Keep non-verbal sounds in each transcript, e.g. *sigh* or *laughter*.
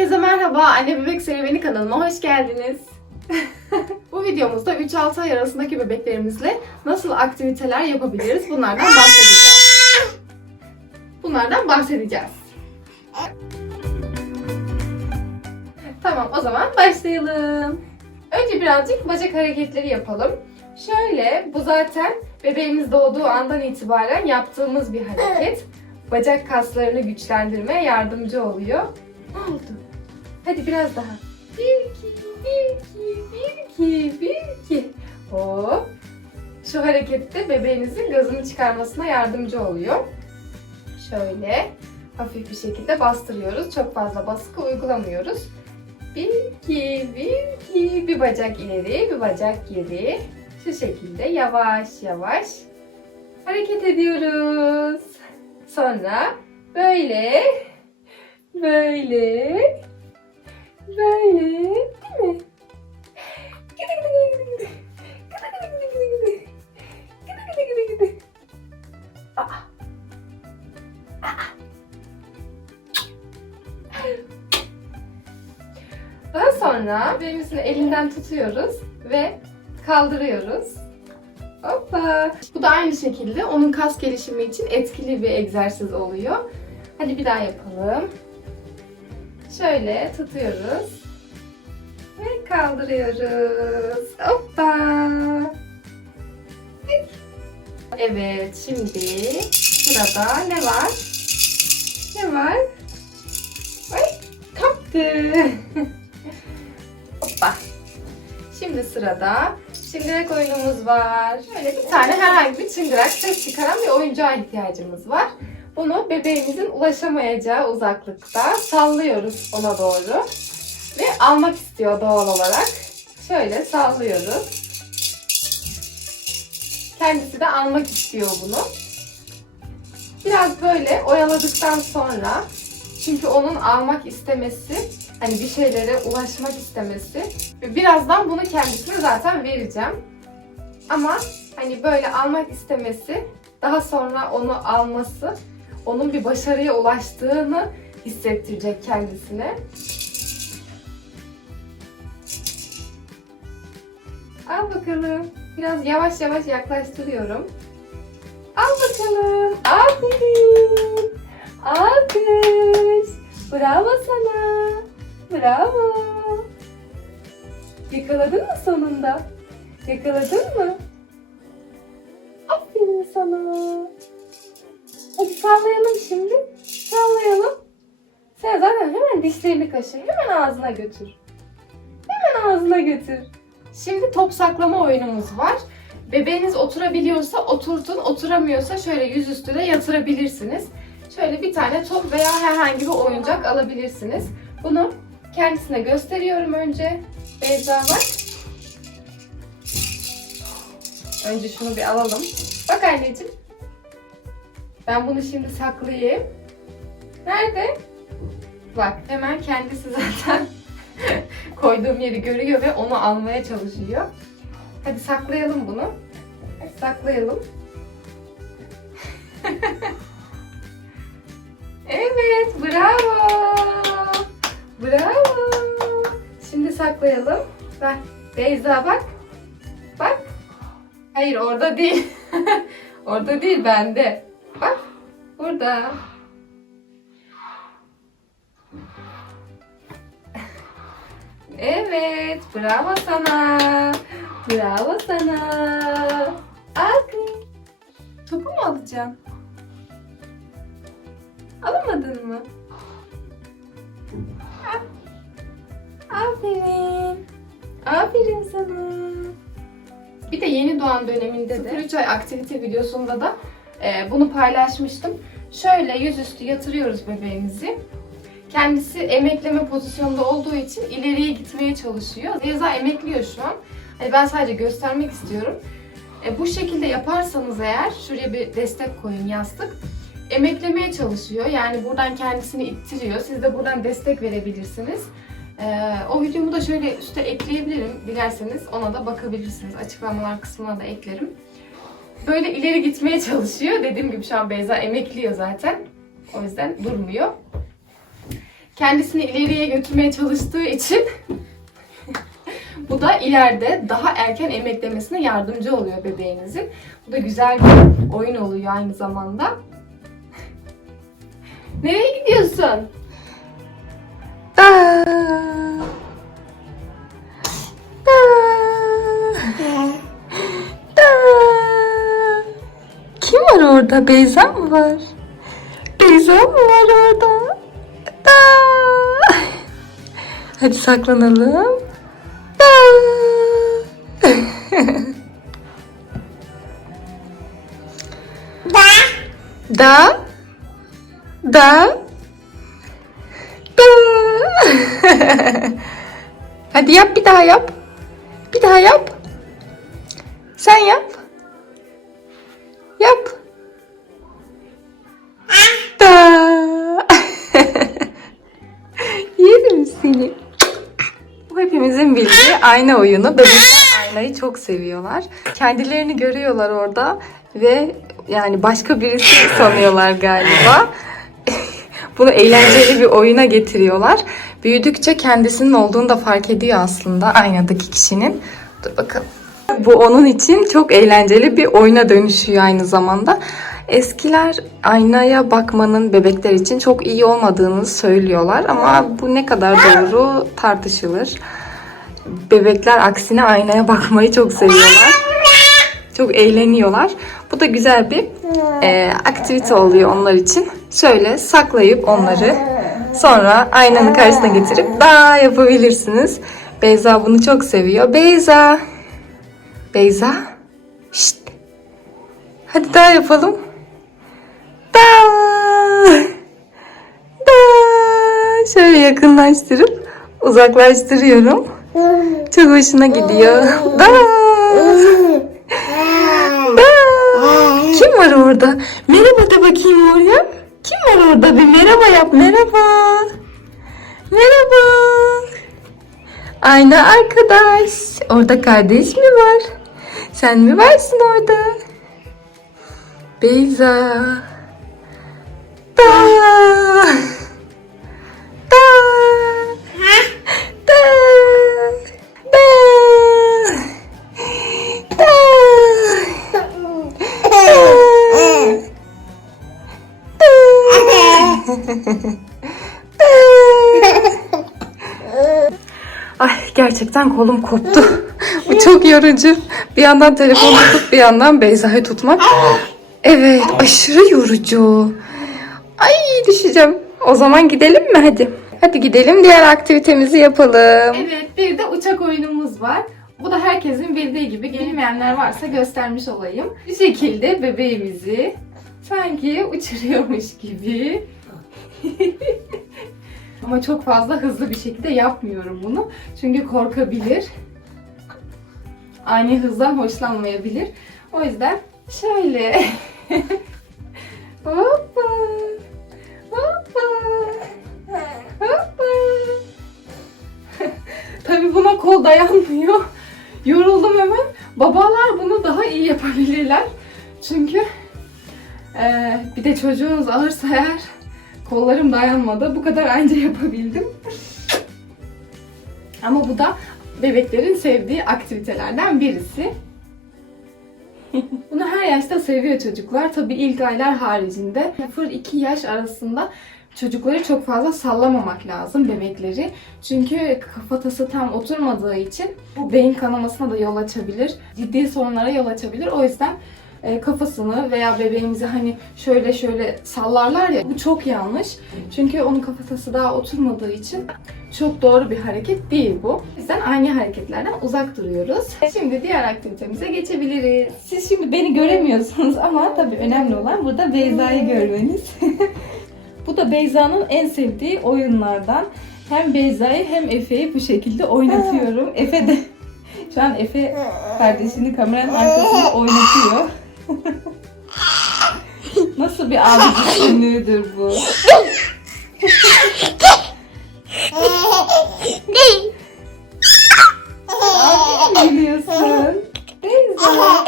Herkese merhaba. Anne Bebek Serüveni kanalıma hoş geldiniz. *laughs* Bu videomuzda 3-6 ay arasındaki bebeklerimizle nasıl aktiviteler yapabiliriz bunlardan bahsedeceğiz. Bunlardan bahsedeceğiz. Tamam o zaman başlayalım. Önce birazcık bacak hareketleri yapalım. Şöyle bu zaten bebeğimiz doğduğu andan itibaren yaptığımız bir hareket. Bacak kaslarını güçlendirmeye yardımcı oluyor. Ne oldu? Hadi biraz daha. Bir iki, bir iki, bir iki, bir iki. Hop. Şu harekette bebeğinizin gazını çıkarmasına yardımcı oluyor. Şöyle hafif bir şekilde bastırıyoruz. Çok fazla baskı uygulamıyoruz. Bir iki, bir iki, bir bacak ileri, bir bacak geri. Şu şekilde yavaş yavaş hareket ediyoruz. Sonra böyle Böyle. Böyle. Değil mi? Gıdı gıdı gıdı gıdı. Gıdı gıdı gıdı gıdı. Gıdı gıdı gıdı gıdı. Aa. Aa. Daha sonra bebeğimizin elinden tutuyoruz ve kaldırıyoruz. Hoppa. Bu da aynı şekilde onun kas gelişimi için etkili bir egzersiz oluyor. Hadi bir daha yapalım. Şöyle tutuyoruz. Ve kaldırıyoruz. Hoppa. Evet, şimdi sırada ne var? Ne var? Ay, kaptı. *laughs* Hoppa. Şimdi sırada çıngırak oyunumuz var. Şöyle bir tane herhangi bir çıngırak ses çıkaran bir oyuncağa ihtiyacımız var. Bunu bebeğimizin ulaşamayacağı uzaklıkta sallıyoruz ona doğru. Ve almak istiyor doğal olarak. Şöyle sallıyoruz. Kendisi de almak istiyor bunu. Biraz böyle oyaladıktan sonra çünkü onun almak istemesi, hani bir şeylere ulaşmak istemesi. Birazdan bunu kendisine zaten vereceğim. Ama hani böyle almak istemesi, daha sonra onu alması onun bir başarıya ulaştığını hissettirecek kendisine. Al bakalım. Biraz yavaş yavaş yaklaştırıyorum. Al bakalım. Aferin. Alkış. Bravo sana. Bravo. Yakaladın mı sonunda? Yakaladın mı? Sallayalım. Sen zaten hemen dişlerini kaşı. Hemen ağzına götür. Hemen ağzına götür. Şimdi top saklama oyunumuz var. Bebeğiniz oturabiliyorsa oturtun, oturamıyorsa şöyle yüzüstü de yatırabilirsiniz. Şöyle bir tane top veya herhangi bir oyuncak alabilirsiniz. Bunu kendisine gösteriyorum önce. Beyza bak. Önce şunu bir alalım. Bak anneciğim. Ben bunu şimdi saklayayım. Nerede? Bak hemen kendisi zaten *laughs* koyduğum yeri görüyor ve onu almaya çalışıyor. Hadi saklayalım bunu. Saklayalım. *laughs* evet, bravo. Bravo. Şimdi saklayalım. Ver. Beyza bak. Bak. Hayır orada değil. *laughs* orada değil bende. Bak. Burada. Evet, bravo sana. Bravo sana. Alkış. Topu mu alacaksın? Alamadın mı? Al. Aferin. Aferin sana. Bir de yeni doğan döneminde de 3 ay aktivite videosunda da e, bunu paylaşmıştım. Şöyle yüzüstü yatırıyoruz bebeğimizi. Kendisi emekleme pozisyonda olduğu için ileriye gitmeye çalışıyor. Zeyza emekliyor şu an. Hani ben sadece göstermek istiyorum. E, bu şekilde yaparsanız eğer, şuraya bir destek koyun yastık. Emeklemeye çalışıyor. Yani buradan kendisini ittiriyor. Siz de buradan destek verebilirsiniz. E, o videomu da şöyle üste ekleyebilirim. Dilerseniz ona da bakabilirsiniz. Açıklamalar kısmına da eklerim. Böyle ileri gitmeye çalışıyor. Dediğim gibi şu an Beyza emekliyor zaten. O yüzden durmuyor. Kendisini ileriye götürmeye çalıştığı için *laughs* bu da ileride daha erken emeklemesine yardımcı oluyor bebeğinizin. Bu da güzel bir oyun oluyor aynı zamanda. *laughs* Nereye gidiyorsun? Kim var orada? Beyza mı var? Beyza mı var orada? Hadi saklanalım. Da. Da. Da. Da. Hadi yap bir daha yap. Bir daha yap. Sen. Yap. Ayna oyunu. Bebekler aynayı çok seviyorlar. Kendilerini görüyorlar orada ve yani başka birisi *laughs* sanıyorlar galiba. *laughs* Bunu eğlenceli bir oyuna getiriyorlar. Büyüdükçe kendisinin olduğunu da fark ediyor aslında aynadaki kişinin. Dur bakalım. Bu onun için çok eğlenceli bir oyuna dönüşüyor aynı zamanda. Eskiler aynaya bakmanın bebekler için çok iyi olmadığını söylüyorlar ama bu ne kadar doğru tartışılır. Bebekler aksine aynaya bakmayı çok seviyorlar. Çok eğleniyorlar. Bu da güzel bir e, aktivite oluyor onlar için. Şöyle saklayıp onları sonra aynanın karşısına getirip daha yapabilirsiniz. Beyza bunu çok seviyor. Beyza. Beyza. Şşt. Hadi daha yapalım. Da. Da. Şöyle yakınlaştırıp uzaklaştırıyorum. *laughs* Çok hoşuna gidiyor. *laughs* *laughs* Kim var orada? Merhaba de bakayım oraya. Kim var orada? Bir merhaba yap. Merhaba. Merhaba. Ayna arkadaş. Orada kardeş mi var? Sen mi varsın orada? Beyza. Da. Gerçekten kolum koptu. *laughs* Bu çok yorucu. Bir yandan telefonu tutup bir yandan Beyza'yı tutmak. Evet aşırı yorucu. Ay düşeceğim. O zaman gidelim mi hadi? Hadi gidelim diğer aktivitemizi yapalım. Evet, bir de uçak oyunumuz var. Bu da herkesin bildiği gibi bilmeyenler varsa göstermiş olayım. Bir şekilde bebeğimizi sanki uçuruyormuş gibi. *laughs* Ama çok fazla hızlı bir şekilde yapmıyorum bunu. Çünkü korkabilir. Aynı hızdan hoşlanmayabilir. O yüzden şöyle. *laughs* Hoppa. Hoppa. Hoppa. *laughs* Tabii buna kol dayanmıyor. Yoruldum hemen. Babalar bunu daha iyi yapabilirler. Çünkü eee, bir de çocuğunuz ağırsa eğer kollarım dayanmadı. Bu kadar anca yapabildim. Ama bu da bebeklerin sevdiği aktivitelerden birisi. Bunu her yaşta seviyor çocuklar. Tabii ilk aylar haricinde 0-2 yaş arasında çocukları çok fazla sallamamak lazım bebekleri. Çünkü kafatası tam oturmadığı için bu beyin kanamasına da yol açabilir. Ciddi sorunlara yol açabilir. O yüzden e, kafasını veya bebeğimizi hani şöyle şöyle sallarlar ya bu çok yanlış. Çünkü onun kafatası daha oturmadığı için çok doğru bir hareket değil bu. O yüzden aynı hareketlerden uzak duruyoruz. Şimdi diğer aktivitemize geçebiliriz. Siz şimdi beni göremiyorsunuz *laughs* ama tabii önemli olan burada Beyza'yı görmeniz. *laughs* bu da Beyza'nın en sevdiği oyunlardan. Hem Beyza'yı hem Efe'yi bu şekilde oynatıyorum. *laughs* Efe de şu an Efe kardeşini kameranın arkasında oynatıyor. Nasıl bir abi düşünlüğüdür bu? Abi gülüyorsun? Beyza.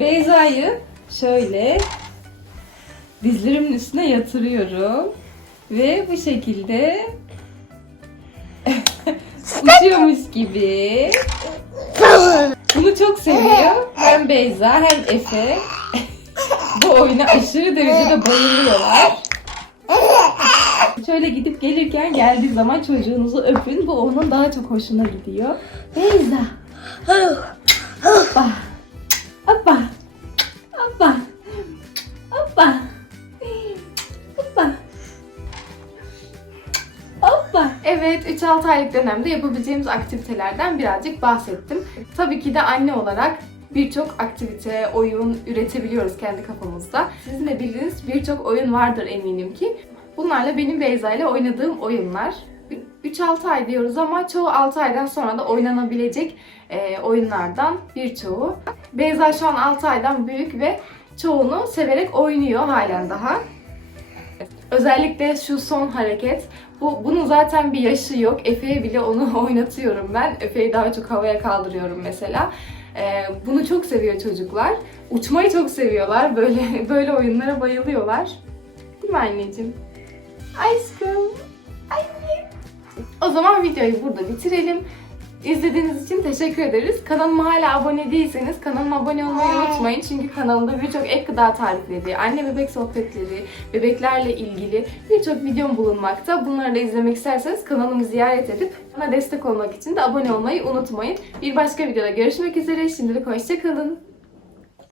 Beyza'yı şöyle dizlerimin üstüne yatırıyorum. Ve bu şekilde *laughs* uçuyormuş gibi. Bunu çok seviyor. Hem Beyza hem Efe. bu oyuna aşırı derecede bayılıyorlar. Şöyle gidip gelirken geldiği zaman çocuğunuzu öpün. Bu onun daha çok hoşuna gidiyor. Beyza. Hoppa. Hoppa. Evet, 3-6 aylık dönemde yapabileceğimiz aktivitelerden birazcık bahsettim. Tabii ki de anne olarak birçok aktivite, oyun üretebiliyoruz kendi kafamızda. Sizin de bildiğiniz birçok oyun vardır eminim ki. Bunlarla benim Beyza ile oynadığım oyunlar. 3-6 ay diyoruz ama çoğu 6 aydan sonra da oynanabilecek e, oyunlardan birçoğu. Beyza şu an 6 aydan büyük ve çoğunu severek oynuyor halen daha. Özellikle şu son hareket. Bu, bunun zaten bir yaşı yok. Efe'ye bile onu *laughs* oynatıyorum ben. Efe'yi daha çok havaya kaldırıyorum mesela. Ee, bunu çok seviyor çocuklar. Uçmayı çok seviyorlar. Böyle *laughs* böyle oyunlara bayılıyorlar. Değil mi anneciğim? Aşkım. Anne. O zaman videoyu burada bitirelim. İzlediğiniz için teşekkür ederiz. Kanalıma hala abone değilseniz kanalıma abone olmayı unutmayın. Çünkü kanalımda birçok ek gıda tarifleri, anne bebek sohbetleri, bebeklerle ilgili birçok videom bulunmakta. Bunları da izlemek isterseniz kanalımı ziyaret edip bana destek olmak için de abone olmayı unutmayın. Bir başka videoda görüşmek üzere. Şimdilik hoşçakalın.